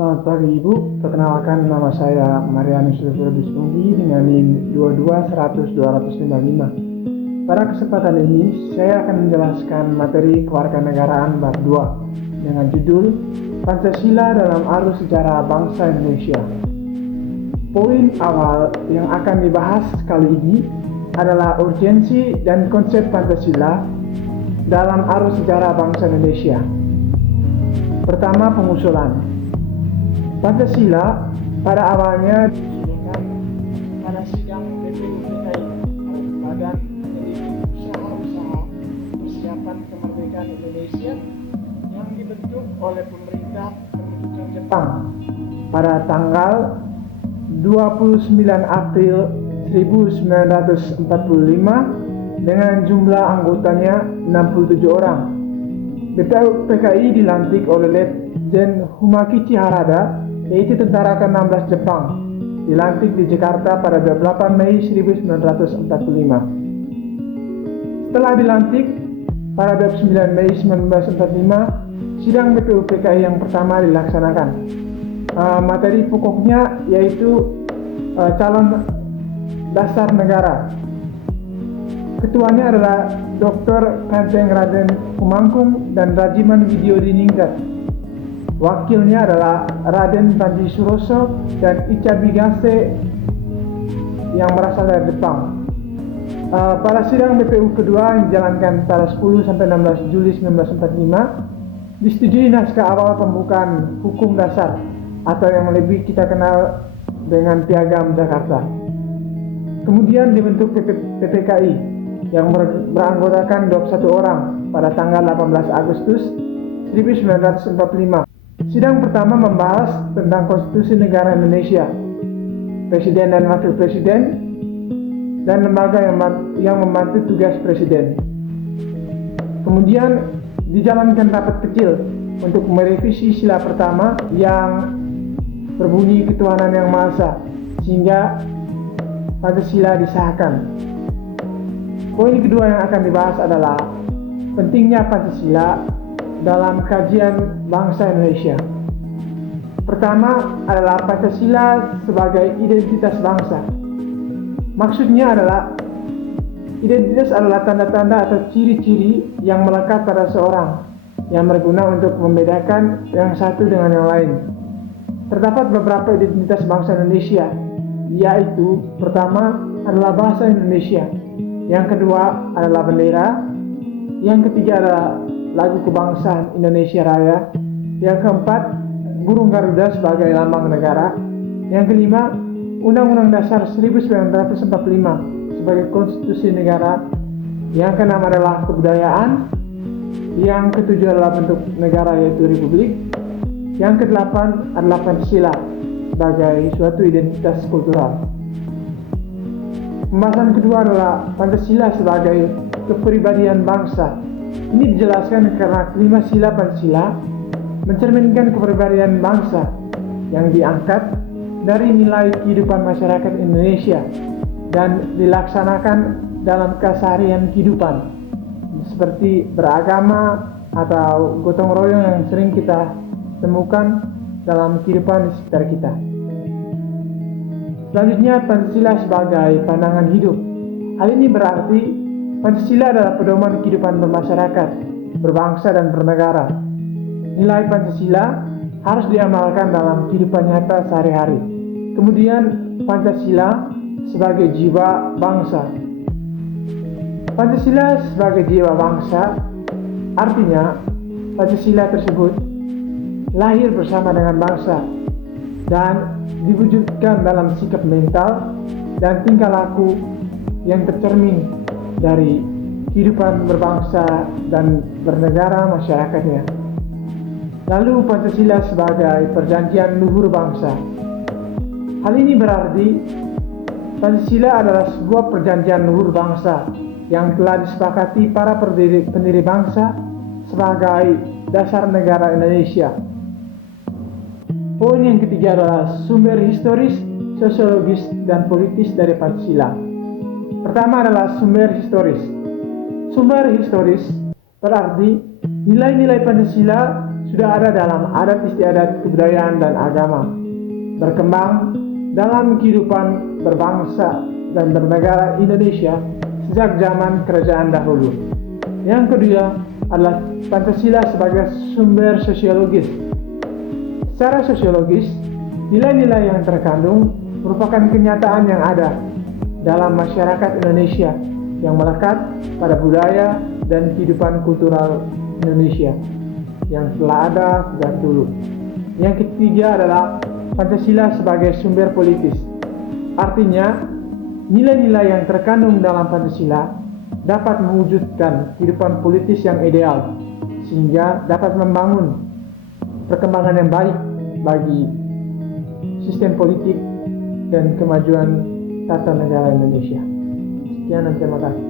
Selamat pagi Ibu, perkenalkan nama saya Marianus Bismunggi dengan NIM 22100255. Pada kesempatan ini, saya akan menjelaskan materi kewarganegaraan bab 2 dengan judul Pancasila dalam Arus Sejarah Bangsa Indonesia. Poin awal yang akan dibahas kali ini adalah urgensi dan konsep Pancasila dalam arus sejarah bangsa Indonesia. Pertama, pengusulan. Pancasila pada awalnya diusulkan pada sidang BPUPKI, Badan Pendidik Usaha-Usaha Persiapan Kemerdekaan Indonesia, yang dibentuk oleh pemerintah kedudukan Jepang pada tanggal 29 April 1945 dengan jumlah anggotanya 67 orang. BPUPKI dilantik oleh Letjen Humakichi Harada, yaitu tentara ke-16 Jepang, dilantik di Jakarta pada 28 Mei 1945. Setelah dilantik pada 29 Mei 1945, sidang BPUPKI yang pertama dilaksanakan. Materi pokoknya yaitu calon dasar negara. Ketuanya adalah Dr. Kanjeng Raden Kumangkung dan Rajiman Widyodiningrat. Wakilnya adalah Raden Panji Suroso dan Icha Bigase yang berasal dari Jepang. Pada sidang BPU kedua yang dijalankan pada 10-16 Juli 1945, disetujui naskah awal pembukaan hukum dasar atau yang lebih kita kenal dengan Piagam Jakarta. Kemudian dibentuk PPKI yang beranggotakan 21 orang pada tanggal 18 Agustus 1945. Sidang pertama membahas tentang Konstitusi Negara Indonesia, Presiden dan Wakil Presiden, dan lembaga yang membantu tugas Presiden. Kemudian dijalankan rapat kecil untuk merevisi sila pertama yang berbunyi ketuhanan yang Maha Esa, sehingga Pancasila disahkan. Poin kedua yang akan dibahas adalah pentingnya Pancasila dalam kajian bangsa Indonesia. Pertama adalah Pancasila sebagai identitas bangsa. Maksudnya adalah identitas adalah tanda-tanda atau ciri-ciri yang melekat pada seorang yang berguna untuk membedakan yang satu dengan yang lain. Terdapat beberapa identitas bangsa Indonesia, yaitu pertama adalah bahasa Indonesia, yang kedua adalah bendera, yang ketiga adalah lagu kebangsaan Indonesia Raya, yang keempat burung Garuda sebagai lambang negara, yang kelima Undang-Undang Dasar 1945 sebagai konstitusi negara, yang keenam adalah kebudayaan, yang ketujuh adalah bentuk negara yaitu republik, yang kedelapan adalah Pancasila sebagai suatu identitas kultural. Pembahasan kedua adalah Pancasila sebagai kepribadian bangsa. Ini dijelaskan karena kelima sila Pancasila mencerminkan kepribadian bangsa yang diangkat dari nilai kehidupan masyarakat Indonesia dan dilaksanakan dalam keseharian kehidupan, seperti beragama atau gotong royong yang sering kita temukan dalam kehidupan di sekitar kita. Selanjutnya, Pancasila sebagai pandangan hidup. Hal ini berarti Pancasila adalah pedoman kehidupan bermasyarakat, berbangsa dan bernegara. Nilai Pancasila harus diamalkan dalam kehidupan nyata sehari-hari. Kemudian Pancasila sebagai jiwa bangsa. Pancasila sebagai jiwa bangsa artinya Pancasila tersebut lahir bersama dengan bangsa dan diwujudkan dalam sikap mental dan tingkah laku yang tercermin dari kehidupan berbangsa dan bernegara masyarakatnya. Lalu Pancasila sebagai perjanjian luhur bangsa. Hal ini berarti Pancasila adalah sebuah perjanjian luhur bangsa yang telah disepakati para pendiri bangsa sebagai dasar negara Indonesia. Poin yang ketiga adalah sumber historis, sosiologis, dan politis dari Pancasila. Pertama adalah sumber historis. Sumber historis berarti nilai-nilai Pancasila sudah ada dalam adat istiadat kebudayaan dan agama, berkembang dalam kehidupan berbangsa dan bernegara Indonesia sejak zaman kerajaan dahulu. Yang kedua adalah Pancasila sebagai sumber sosiologis. Secara sosiologis, nilai-nilai yang terkandung merupakan kenyataan yang ada dalam masyarakat Indonesia yang melekat pada budaya dan kehidupan kultural Indonesia yang telah ada sejak dulu. Yang ketiga adalah Pancasila sebagai sumber politis. Artinya, nilai-nilai yang terkandung dalam Pancasila dapat mewujudkan kehidupan politis yang ideal, sehingga dapat membangun perkembangan yang baik bagi sistem politik dan kemajuan tata negara Indonesia. Sekian dan terima kasih.